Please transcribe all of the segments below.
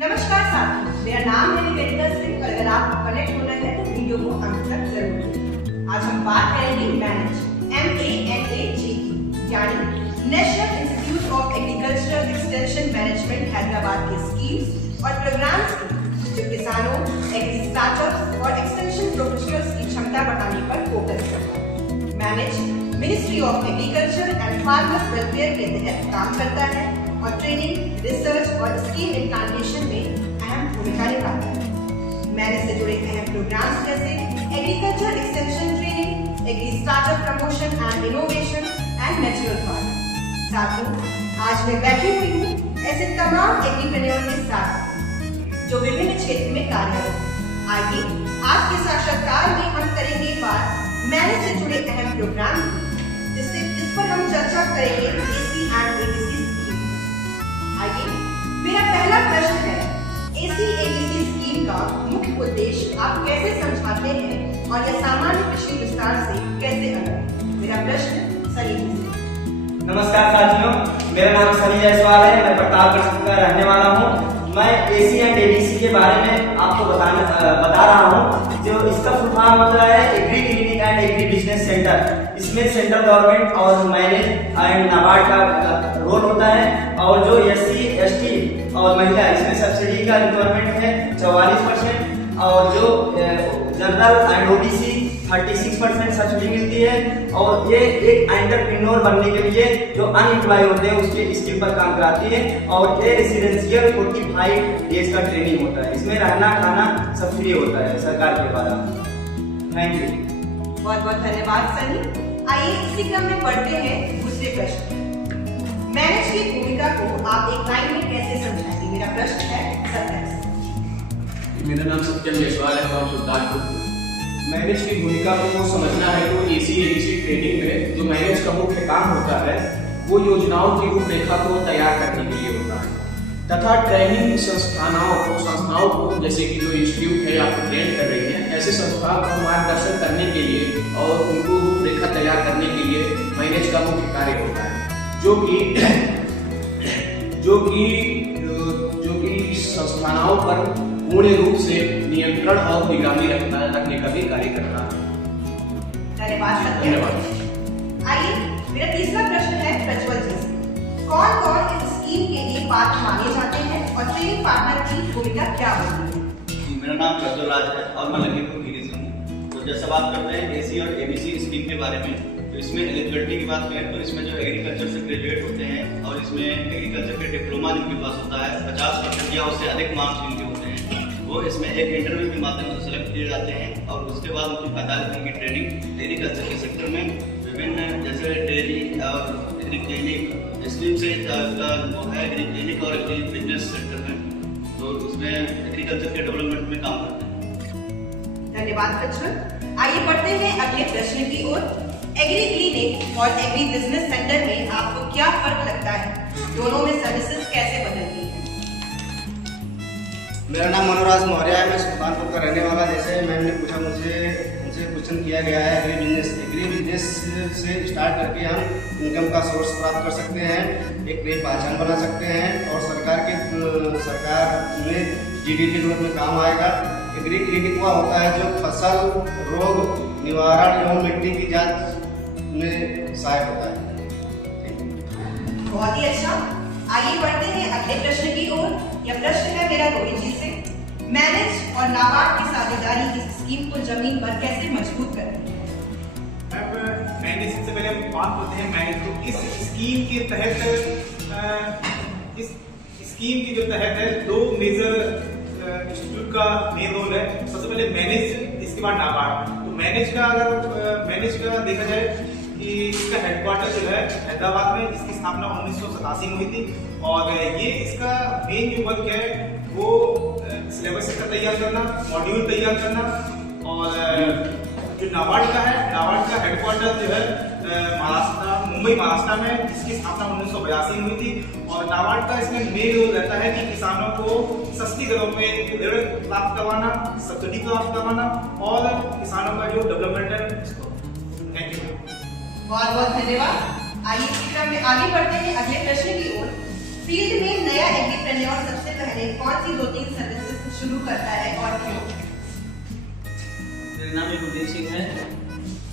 नमस्कार साथियों, मेरा नाम है निवेदिता सिंह और अगर आपको कनेक्ट होना है तो वीडियो को अंत तक जरूर देखें। आज हम बात करेंगे मैनेज MANAGE यानी national institute of agricultural extension management Hyderabad के स्कीम्स और प्रोग्राम्स की जो किसानों, एग्री स्टार्टअप्स और एक्सटेंशन प्रोफेशनल्स की क्षमता बढ़ाने पर फोकस करता है। Manage ministry of agriculture and farmers welfare के तहत काम करता है और ट्रेनिंग, रिसर्च और स्कीम इम्प्लांटेशन में अहम भूमिका निभाता है। मैनेज से जुड़े अहम प्रोग्राम्स जैसे agriculture extension training, agri startup promotion and innovation and natural farming. साथियों, आज मैं बैठी हुई हूँ ऐसे तमाम एग्रीप्रेन्योर के साथ जो विभिन्न क्षेत्र में कार्यरत हैं। आइए आज के साक्षात्कार में हम करेंगे बात मैनेज से जुड़े अहम प्रोग्राम जिस पर हम चर्चा करेंगे AC एंड ABC स्कीम। आइए, मेरा पहला प्रश्न है, AC ABC स्कीम का मुख्य उद्देश्य आप कैसे समझाते हैं और यह सामान्य कृषि विस्तार से कैसे अलग है? मेरा प्रश्न सनी से। नमस्कार साथियों, मेरा नाम सनी जायसवाल है। मैं प्रतापगढ़ का रहने वाला हूँ। मैं AC एंड ABC के बारे में आपको बता रहा हूँ। जो इसका फुल फॉर्म होता है agree clinic and agri business centre. इसमें सेंट्रल गवर्नमेंट और मैनेज एंड नाबार्ड का रोल होता है और जो SC ST और महिला इसमें सब्सिडी का रिक्वायरमेंट है 44% और जो जनरल एंड OBC 36% सब्सिडी मिलती है और ये एक एंटरप्रेन्योर बनने के लिए जो अनएम्प्लॉय होते हैं उसके स्किल पर काम कराती है और ये रेसिडेंशियल 45 डेज का ट्रेनिंग होता है। इसमें रहना खाना सब फ्री होता है सरकार के द्वारा। Thank you. बहुत बहुत धन्यवाद सनी। आइए इसी क्रम में पढ़ते हैं दूसरे प्रश्न। मैनेज की भूमिका को आप एक लाइन में कैसे समझाएंगे? मेरा प्रश्न है सत्यम से। मेरा नाम सत्यम जायसवाल है और सुल्तानपुर। मैनेज की भूमिका को समझना है तो AC ABC ट्रेनिंग में जो मैनेज का मुख्य काम होता है वो योजनाओं की रूपरेखा को तैयार करने के लिए होता है तथा ट्रेनिंग संस्थाओं को जैसे कि जो इंस्टीट्यूट है आपको ट्रेन कर रही है ऐसे संस्थाओं को मार्गदर्शन करने के लिए और उनको रूपरेखा तैयार करने के लिए मैनेज का मुख्य कार्य होता है जो कि संस्थाओं पर पूर्ण रूप से नियंत्रण और निगरानी रखने का भी कार्य करता है। धन्यवाद। आइए, मेरा तीसरा प्रश्न है प्रज्वल जी से। कौन कौन इस स्कीम के लिए पात्र माने जाते हैं और ट्रेनिंग पार्टनर की भूमिका क्या होती है? मेरा नाम प्रज्वल राज है और मैं लखीमपुर खीरी से हूँ। तो जैसा बात करते हैं AC और ABC स्कीम के बारे में, तो इसमें एलिजिबिलिटी की बात करें तो इसमें जो एग्रीकल्चर से ग्रेजुएट होते हैं और इसमें एग्रीकल्चर के डिप्लोमा जिनके पास होता है 50% या उससे अधिक मार्क्स जिनके होते हैं वो इसमें एक इंटरव्यू के माध्यम से सेलेक्ट किए जाते हैं और उसके बाद उनकी 45 दिन की ट्रेनिंग एग्रीकल्चर के सेक्टर में विभिन्न जैसे डेयरी और एग्री क्लिनिक स्कीम से वो है एग्री क्लिनिक और एग्री बिजनेस सेक्टर में, तो उसमें एग्रीकल्चर के डेवलपमेंट में काम करते हैं। धन्यवाद प्रज्वल। आइए बढ़ते हैं अगले प्रश्न की ओर। एग्री क्लिनिक और एग्री बिजनेस सेंटर में आपको क्या फर्क लगता है? दोनों में सर्विसेज कैसे बदलती है? मेरा नाम मनोराज मौर्य है। मैं सुल्तानपुर का रहने वाला। जैसे मैंने पूछा मुझसे क्वेश्चन किया गया है एग्री बिजनेस से स्टार्ट करके हम इनकम का सोर्स प्राप्त कर सकते हैं, एक नई पहचान बना सकते हैं और सरकार में GDP ग्रोथ में काम आएगा। एग्री क्लिनिक वह होता है जो फसल रोग निवारण एवं मिट्टी की जांच में सहायक होता है। बहुत ही अच्छा। आइए बढ़ते हैं अगले प्रश्न की ओर। यह प्रश्न है मेरा रोहित जी से। मैनेज और नाबार्ड की साझेदारी इस स्कीम को जमीन पर कैसे मजबूत करती है? अब मैनेज से पहले हम बात करते हैं मैनेज को। इस स्कीम के तहत इस स्कीम के जो तहत है दो मेजर इंस्टीट्यूट का मेन रोल है। सबसे पहले मैनेज, इसके बाद नाबार्ड। तो मैनेज का देखा जाए कि इसका हेडक्वार्टर जो है हैदराबाद में, इसकी स्थापना 1987 में हुई थी और ये इसका मेन जो वर्क है वो सिलेबस का तैयार करना, मॉड्यूल तैयार करना और जो नाबार्ड का हेडक्वार्टर जो है मुंबई महाराष्ट्र में, इसकी स्थापना 1982 में हुई थी और नाबार्ड का इसमें मेन रोल रहता है कि किसानों को सस्ती दरों में ऋण प्राप्त करवाना, सब्सिडी प्राप्त करवाना और किसानों का जो डेवलपमेंट है। Thank you. बहुत बहुत धन्यवाद। आइए इसी क्रम में आगे बढ़ते हैं अगले प्रश्न की ओर। फील्ड में नया एग्रीप्रेन्योर सबसे पहले कौन सी 2-3 सर्विसेज शुरू करता है और क्यों? मेरा नाम कुलदीप सिंह है,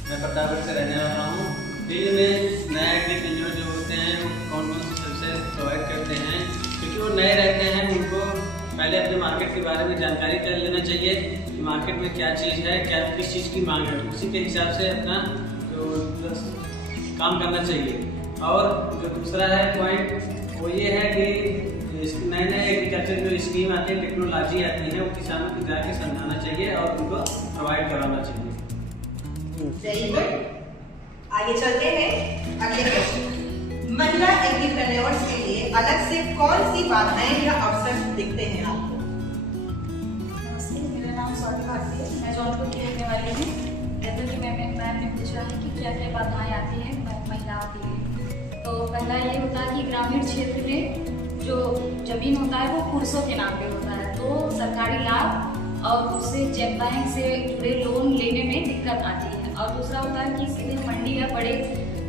मैं प्रतापगढ़ से रहने वाला हूँ। फील्ड में नया एग्रीप्रेन्योर जो होते हैं वो कौन कौन सी सर्विसेज प्रोवाइड करते हैं, क्योंकि वो नए रहते हैं उनको पहले अपने मार्केट के बारे में जानकारी कर लेना चाहिए कि मार्केट में क्या चीज़ है, क्या किस चीज़ की मांग है, उसी के हिसाब से अपना जो काम करना चाहिए। और जो दूसरा है पॉइंट वो ये है कि नए नए एग्रीकल्चर जो स्कीम आती है, टेक्नोलॉजी आती है, वो किसानों को जाके समझाना चाहिए और उनको प्रोवाइड करवाना चाहिए। Very good. आगे चलते हैं अगले प्रश्न। महिला एग्रीप्रेन्योर्स के लिए अलग से कौन सी बाधाएं या अवसर दिखते हैं आपको? नमस्ते, मेरा नाम स्वाति भारती है, मैं जौनपुर की रहने वाली हूँ। जैसे कि मैम ने पूछा है कि क्या क्या बाधाएं आती हैं महिलाओं के लिए, तो पहला ये होता है कि ग्रामीण क्षेत्र में जो जमीन होता है वो पुरुषों के नाम पे होता है, तो सरकारी लाभ और उससे बैंक से जुड़े लोन लेने में दिक्कत आती है। और दूसरा होता है कि सीधे मंडी या बड़े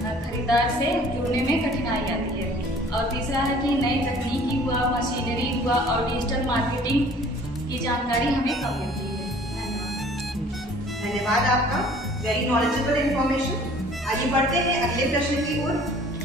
खरीदार से जुड़ने में कठिनाई आती है। और तीसरा है कि नई तकनीकी हुआ, मशीनरी हुआ और डिजिटल मार्केटिंग की जानकारी हमें कम मिलती है। धन्यवाद। धन्यवाद आपका, वेरी नॉलेजेबल इंफॉर्मेशन। आगे बढ़ते हैं अगले प्रश्न की ओर।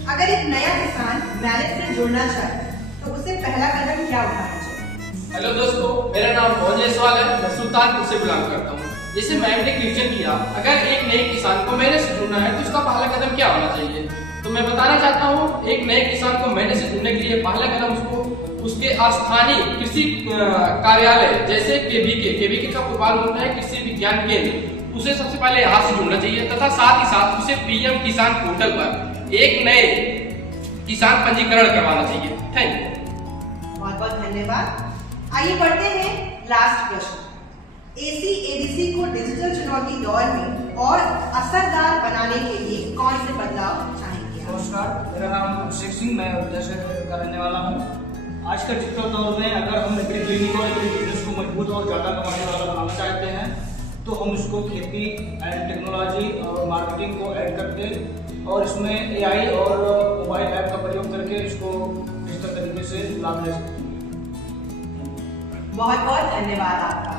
अगर एक नया किसान मैनेज से जुड़ना चाहे तो उसे पहला कदम क्या उठाना चाहिए? हेलो दोस्तों, मेरा नाम पवन जायसवाल है, मैं सुल्तानपुर से बिलोंग करता हूँ। जैसे मैम ने क्वेश्चन किया, अगर एक नए किसान को मैनेज से जुड़ना है तो उसका पहला कदम क्या होना चाहिए, तो मैं बताना चाहता हूँ एक नए किसान को मैनेज से जुड़ने के लिए पहला कदम उसको उसके स्थानीय कृषि कार्यालय जैसे केवीके का पूर्वाल होता है कृषि विज्ञान केंद्र, उसे सबसे पहले यहाँ से जुड़ना चाहिए तथा साथ ही साथ उसे पीएम किसान पोर्टल पर एक नए किसान पंजीकरण करवाना चाहिए। Thank you. बहुत बहुत धन्यवाद। आइए बढ़ते हैं लास्ट प्रश्न। एसी-एबीसी को डिजिटल चुनौती दौर में और असरदार बनाने के लिए कौन से बदलाव चाहेंगे? नमस्कार, मेरा नाम अभिषेक सिंह, मैं उत्तर से रहने वाला हूँ। आज का डिजिटल दौर में अगर हम एग्री क्लिनिक और एग्री बिजनेस को मजबूत और ज़्यादा कमाने वाला बनाना चाहते हैं तो हम उसको खेती एंड टेक्नोलॉजी और मार्केटिंग को ऐड करके और इसमें एआई और मोबाइल ऐप का प्रयोग करके इसको डिजिटल तरीके से लाभ ले सकते हैं। बहुत बहुत धन्यवाद आपका।